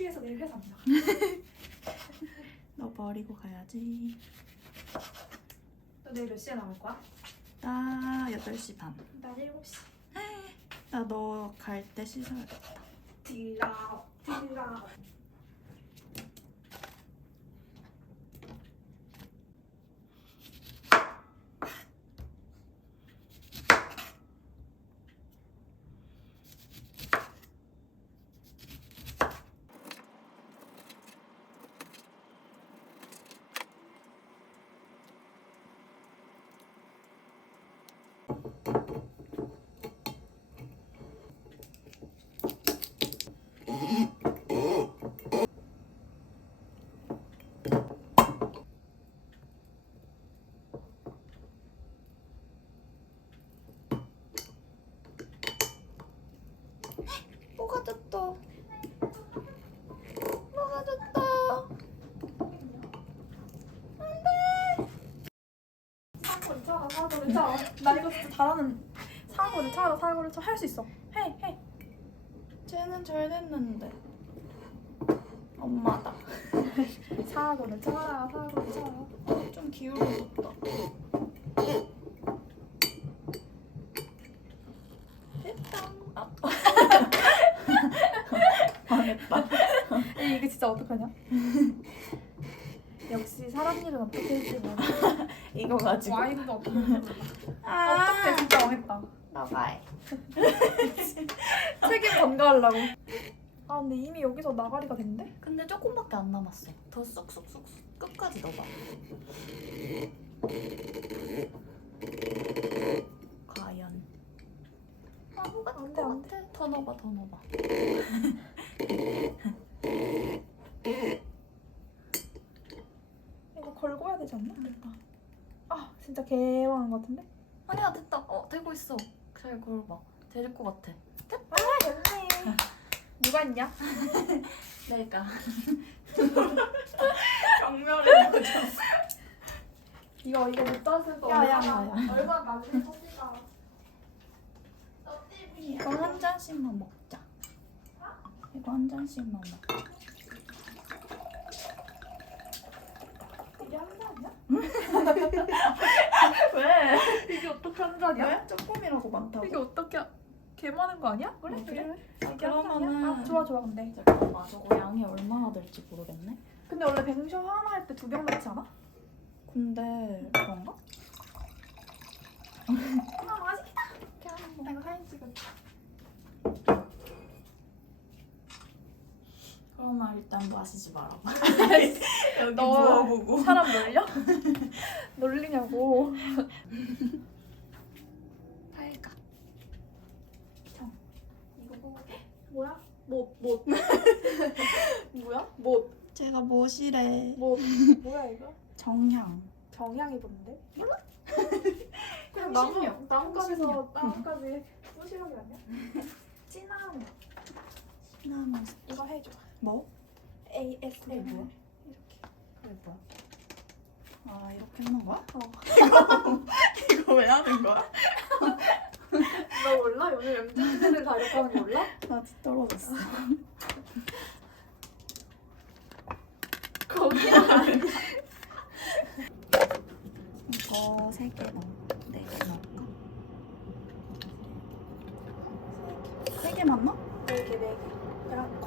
취해서 내일 회사입니다. 너 버리고 가야지. 너 내일 몇 시에 나올 거야? 나 8시 반. 나 7시. 나 너 갈 때 씻어야겠다. 딜라. 뭐가 됐다. 뭐가 됐다. 사고를 쳐. 나 이거 진짜 잘하는. 사고를 쳐. 할 수 있어. 해. 쟤는 잘 됐는데. 엄마다. 사고를 쳐라. 좀 기울어졌다. 됐다. 아. 망했다. 이게 진짜 어떡하냐? 역시 사람 일은 어떻게 할지 몰라. 이거 가지고. 와인도 어떻게 할지 몰라. 아, 어떡해, 진짜 망했다. 나가해. 책임 전가하려고. 아 근데 이미 여기서 나가리가 됐는데? 근데 조금밖에 안 남았어. 더 쑥쑥쑥 끝까지 넣어봐. 과연. 아, 뭐가 안 돼, 안 돼. 더 넣어봐. 이거 걸고 해야 되지 않나? 됐다. 아 진짜 개망한 것 같은데? 아니야, 됐다. 되고 있어. 잘 걸어봐. 될 것 같아. 아 됐네. 누가 있냐? 내가. 경멸해 보자. 이거 못 땄을 거 야. 얼마나 나중에 탔을까? 이거 한 잔씩만 먹자. 이거 한 잔씩만 먹자. 이게 한 잔이야? 왜? 이게 어떻게 한 잔이야? 왜? 조금이라고 많다고. 이게 어떻게 개 많은 거 아니야? 그래? 그래? 이게 한 잔이야? 그러면은 아 좋아 근데. 잠깐만, 저거 양이 얼마나 될지 모르겠네. 근데 원래 뱅쇼 하나 할 때 2병 넣지 않아? 근데 그런가? 아 맛있다. 이렇게 하는 거. 내가 사진 찍을게. 그러나 일단 마시지 말아봐. 여기 너 부어보고. 사람 놀려? 놀리냐고. 팔까? 이거 먹을게. 뭐야? 못. 뭐야? 제가 뭐시래? 뭐야 이거? 정향. 정향이 뭔데? 몰라. 그냥 향신료. 나뭇가지에서 나뭇가지 뿌시는 게 아니야? 진한. 시나몬. 이거 해줘. 뭐? ASMR. 이게 뭐야? 이렇게. 그게 뭐야? 아, 이렇게 하는 거야? 이거 왜 하는 거야? 너 몰라? 요즘 MZ세대들 다 이렇게 하는 거 몰라? 나 뒤떨어졌어. 거기야. 이거 3개 넣어. 4개 넣을까? 3개만 넣어? 4개. 그냥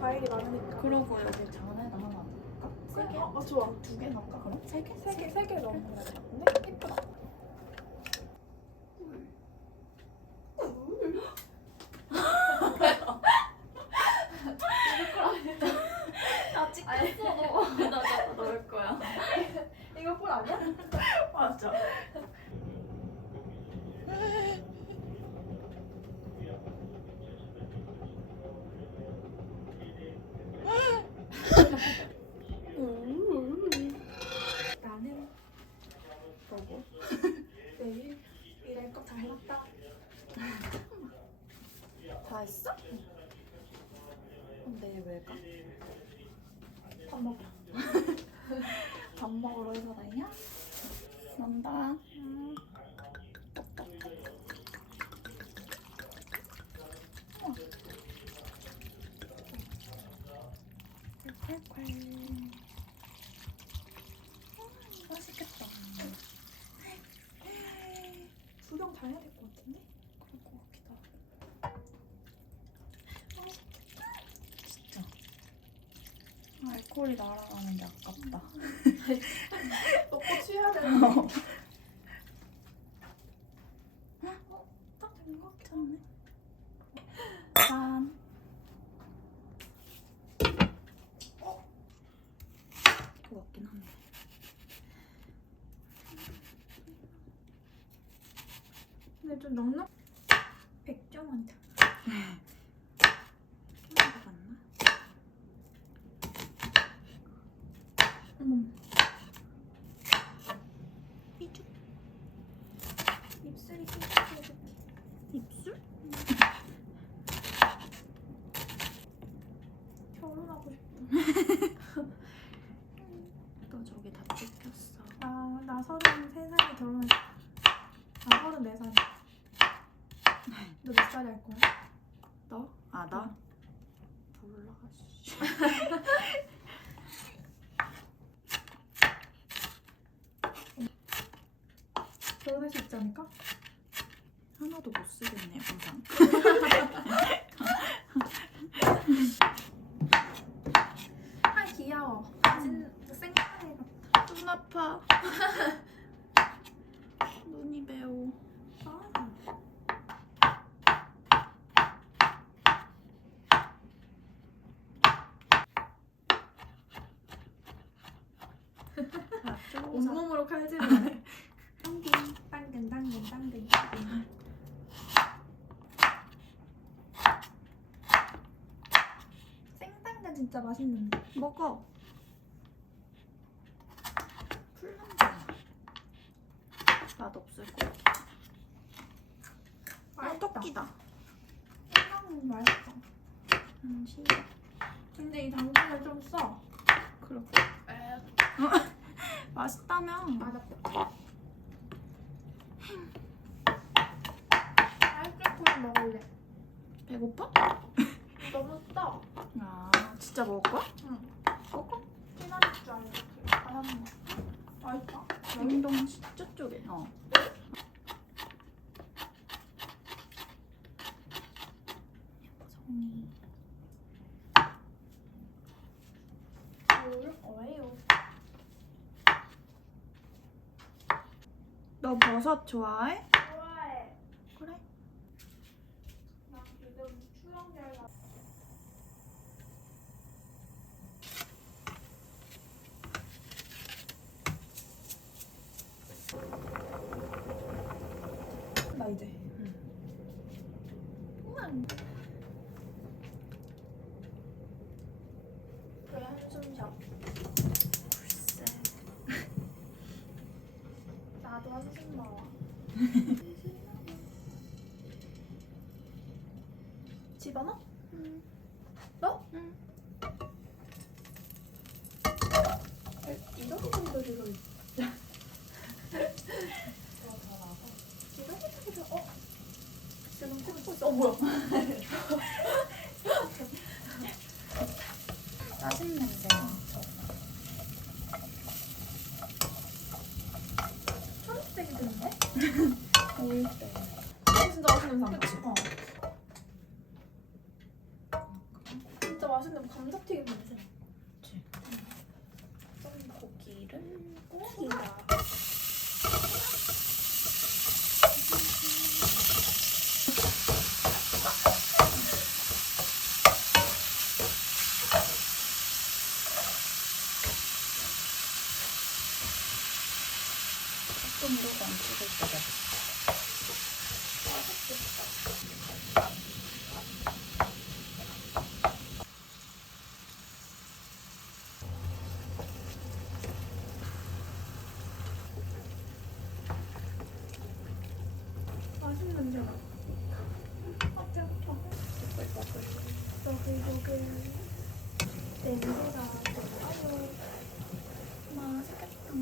과일이 많으니까. 그러고 여기 잔에다 하나 넣을까? 3개? 아 좋아. 2개 넣을까 그럼? 3개? 3개 넣는 거 같은데? 예쁘다. 나 찍혔어. 나 넣을 거야. 이거 꿀 아니야? 맞아. 나는 보고. 내일 일할 거 다 해놨다. 다 했어? 그럼 내일 왜 가? 밥 먹어. 밥 먹으러 회사 다니냐? 난다. 스콜이 날아가는 게 아깝다. 먹고 취해야 되는데. 딱 된 것 같지 않네? 짠. 그거 같긴 한데. 근데 좀 넉넉. 100점 만점. 맞나? 삐죽. 입술이 삐죽삐죽. 입술? 결혼하고 싶어. 또 저기 다 뜯겼어. 나 33살에 결혼했어. 나 34살. 너 몇 살이 할 거야? 너? 아, 나? 몰라. 씨. 결혼할 수 있지 않을까? 하나도 못 쓰겠네, 영상. 아 귀여워. 생각해. 눈 아파. 눈이 매워. 아. 온몸으로 칼질을. 당근. 생당근 진짜 맛있는데. 먹어. 풀난다. 맛없을 것 같아. 떡볶이다. 생당근 맛있어. 싫어. 근데 이 당근을 좀 써. 그렇게. 맛있다며. 맛없다. 아이스크림 먹을래. 배고파? 너무 써. 아, 진짜 먹을 거야? 응. 먹어. 피나는 줄 알고 안 하는 거. 맛있다. 냉동 저쪽에. 성이. 모를 거예요. 너 버섯 좋아해? 좋아해. 그래. 나 지금 추억열 나. 나 이제. 왜 한숨 쉬어? 글쎄. 나도 한숨 나와. 집어넣어? 응. 너? 응. 이렇게 정도 들어. 이렇게 들어. 진짜 너무 뜨겁고 있어. 뭐야? 맛있는 냄새. 초록색이 드는데? 오일 때. 진짜 맛있는 냄새 안 그치? 나? 진짜 맛있는 감자튀김 냄새. 그치. 좀 고기를. 고기다. 조금으로 안 찍을 거야. 맛있는 냄새가. 너글너글 냄새가 좋아요. 맛있겠다.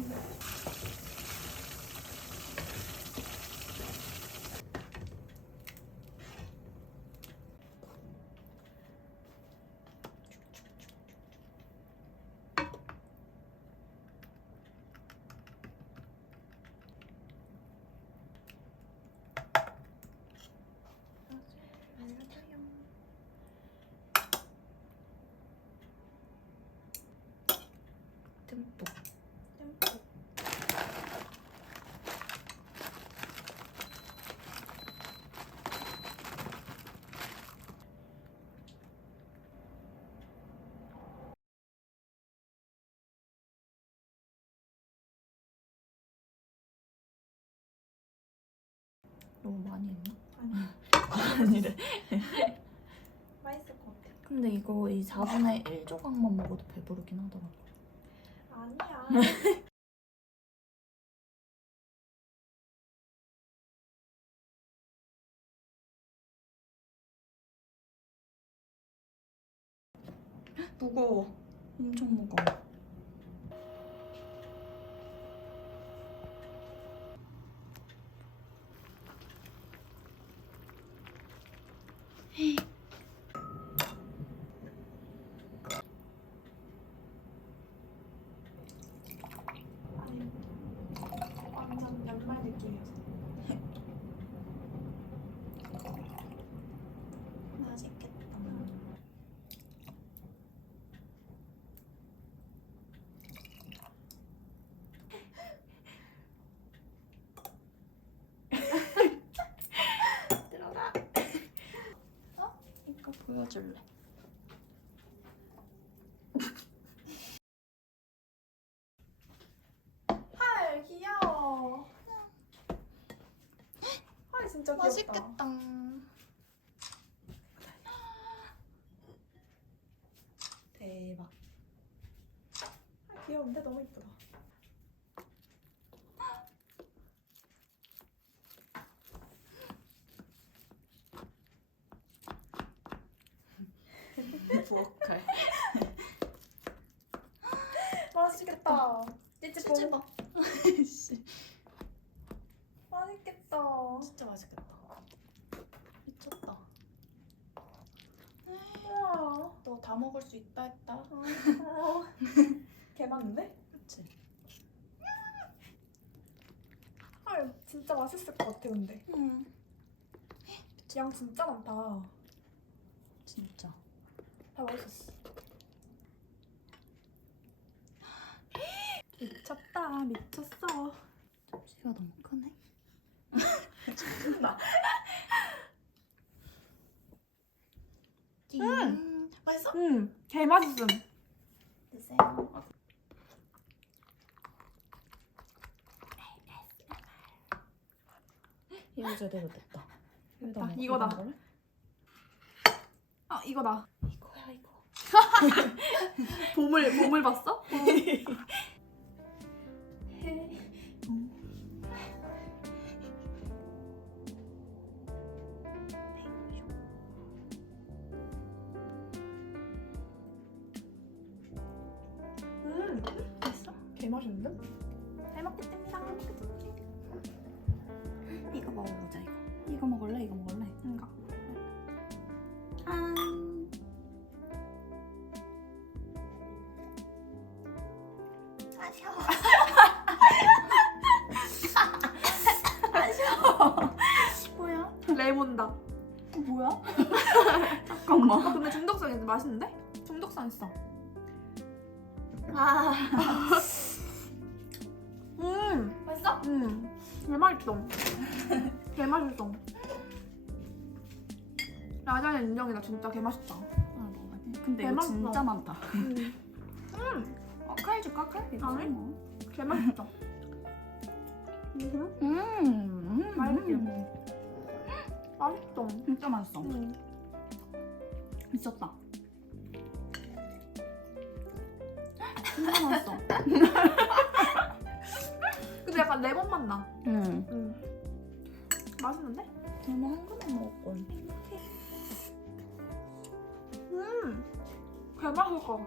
너무 많이 했나? 아니 아니래. 맛있을 것 같아. 근데 이거 이 4분의 1 조각만 먹어도 배부르긴 하더라고. 아니야. 무거워. 엄청 무거워. 완전 연말 느낌이었어. 맛있겠다. 들어가. 이거 보여줄래? 헐 귀여워. 헐 진짜 귀엽다. 맛있겠다. 대박. 헐, 귀여운데 너무 이쁘다. 부엌칼. 맛있겠다. 찌찌뽕. 찌찌봐. 씨. 맛있겠다. 진짜 맛있겠다. 미쳤다. 우와. 너 다 먹을 수 있다 했다. 개 많은데? 그치? 헐 진짜 맛있을 것 같아 근데. 응. 양 진짜 많다. 진짜. 다 맛있었어. 미쳤다 미쳤어. 접시가 너무 크네. 큰다. 맛있어? 개 맛있음. 드세요. 이거 제대로 됐다. 여기다 먹어. 이거다. 먹을래? 아 이거다. 이거야 이거. 봄을 봤어? 맛있어? 개 맛있는데? 잘 먹겠습니다. 이거 먹어보자 이거. 이거 먹을래? 이거 먹을래? 이거. 아. 아쉬워. 아쉬워. 뭐야? 레몬다. 뭐야? 잠깐만. 아, 근데 중독성 있는데 맛있는데? 중독성 있어. 아. 맛있어? 개 맛있어. 개 맛있어. 라자냐 인정이다. 진짜 개 맛있다. 아, 먹어야지. 근데 이거 대박이다. 진짜 많다. 칼 줄까? 칼? 아니. 뭐. 개 맛있어. 맛있지? 맛있어. 진짜 맛있어. 음. 미쳤다. 진짜 맛있어. 근데 약간 레몬 맛 나. 응. 맛있는데? 너무 한 그릇 먹을 걸. 개 맛있어.